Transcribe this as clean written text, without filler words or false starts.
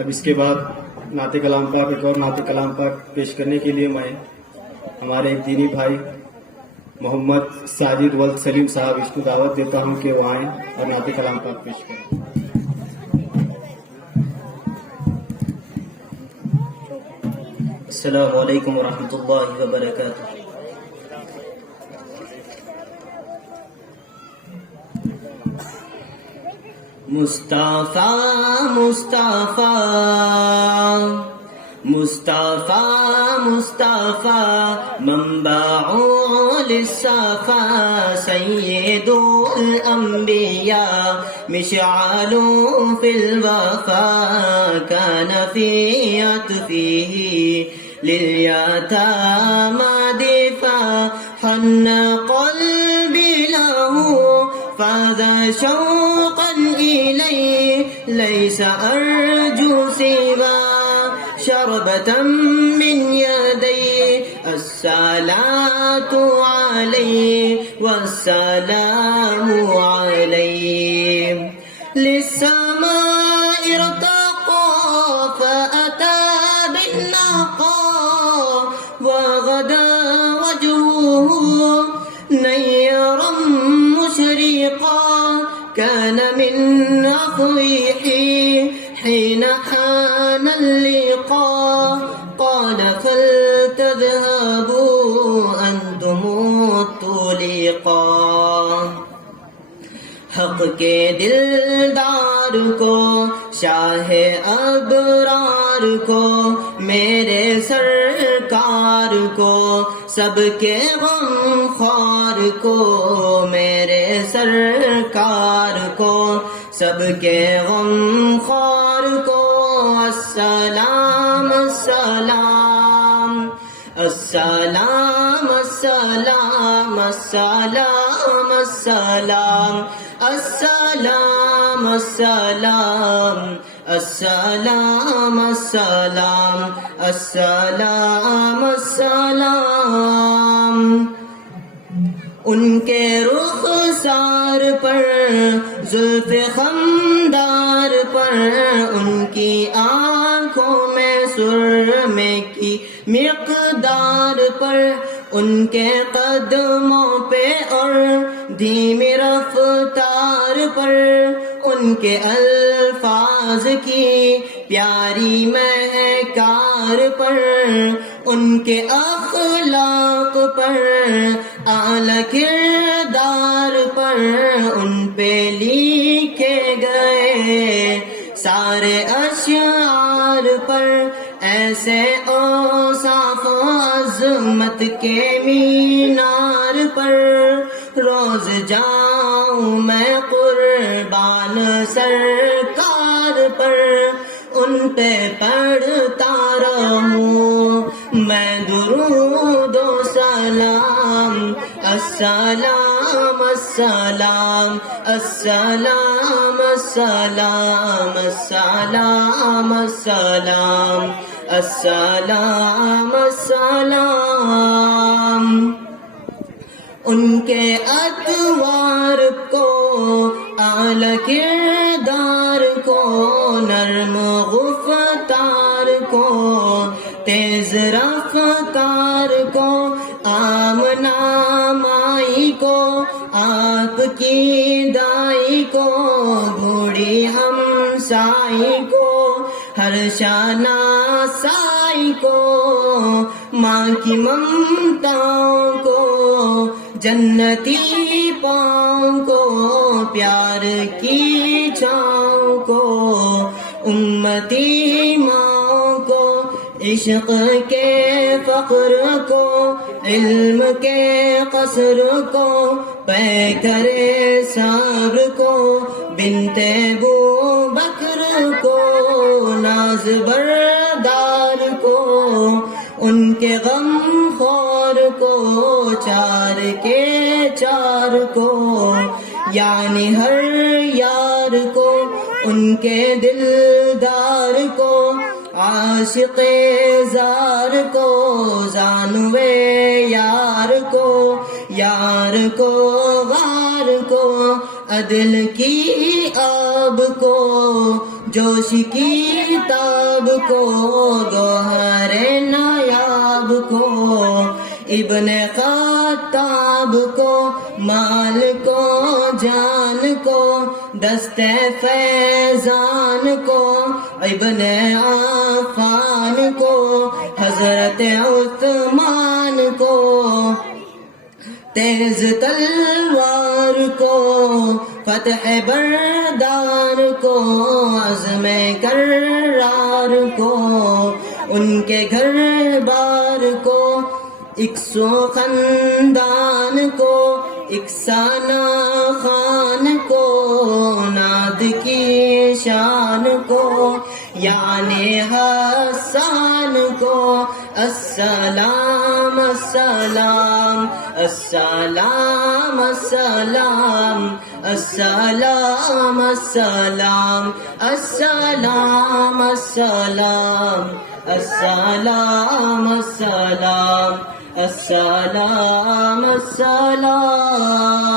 اب اس کے بعد نعت کلام پاک ایک اور نعت کلام پاک پیش کرنے کے لیے میں ہمارے ایک دینی بھائی محمد ساجد ولد سلیم صاحب اس کو دعوت دیتا ہوں کہ وہ آئیں اور نعت کلام پاک پیش کریں. السلام علیکم ورحمۃ اللہ وبرکاتہ. مصطفیٰ مصطفیٰ مصطفیٰ مصطفیٰ منبع للصفا سید الانبیاء مشعل فی الوفا كان في عطفه لليتامى دفاع حن قلبي له فذا شوقا إليه ليس أرجو سوى شربة من يديه الصلاة عليه والسلام عليه. للسماء ارتقى فأتى بالنقى وغدا وجهه نيرا مشرقا كان من أخويه حين حان اللقاء قال فلتذهبوا أنتم الطلقا. حق کے دلدار کو شاہ ابرار کو میرے سرکار کو سب کے غم خوار کو میرے سرکار کو سب کے غم خوار کو السلام السلام السلام السلام السلام السلام السلام السلام السلام السلام السلام السلام. ان کے رخسار پر زلف خمدار پر ان کی آنکھوں میں سرمے کی مقدار پر ان کے قدموں پہ اور دھیمی رفتار پر ان کے الفاظ کی پیاری مہکار پر ان کے اخلاق پر اعلی کردار پر ان پہ لکھے گئے سارے اشعار پر ایسے اوصاف و عظمت کے مینار پر روز جاؤں میں قربان سرکار پر ان پہ پڑھتا رہوں میں درود و سلام. السلام السلام السلام السلام السلام السلام السلام السلام. ان کے اطوار کو اعلی کردار کو نرم گفتار کو تیز رفتار کو آمنا مائی کو آپ کی دائی کو بوڑھی ہمسائی کو ہر شناسائی کو ماں کی ممتاؤں کو جنتی پاؤں کو پیار کی چھاؤں کو امتی ماں کو عشق کے فقر کو علم کے قصر کو پیکر صبر کو بنت ابو بکر کو ناز بردار کو ان کے غم خور کو چار کے چار کو یعنی ہر یار کو ان کے دلدار کو عاشق زار کو زانوے یار کو غار کو عدل کی آب کو جوش کی تاب کو گوہر نایاب کو ابن خطاب کو مال کو جان کو دست فیضان کو ابن عفان کو حضرت عثمان کو تیز تلوار کو فتح بردار کو عزم کرار کو ان کے گھر بار کو ایک سو خاندان کو اکسانہ خان کو ناد کی شان کو یعنی حسان کو السلام السلام السلام السلام السلام السلام السلام السلام السلام السلام السلام السلام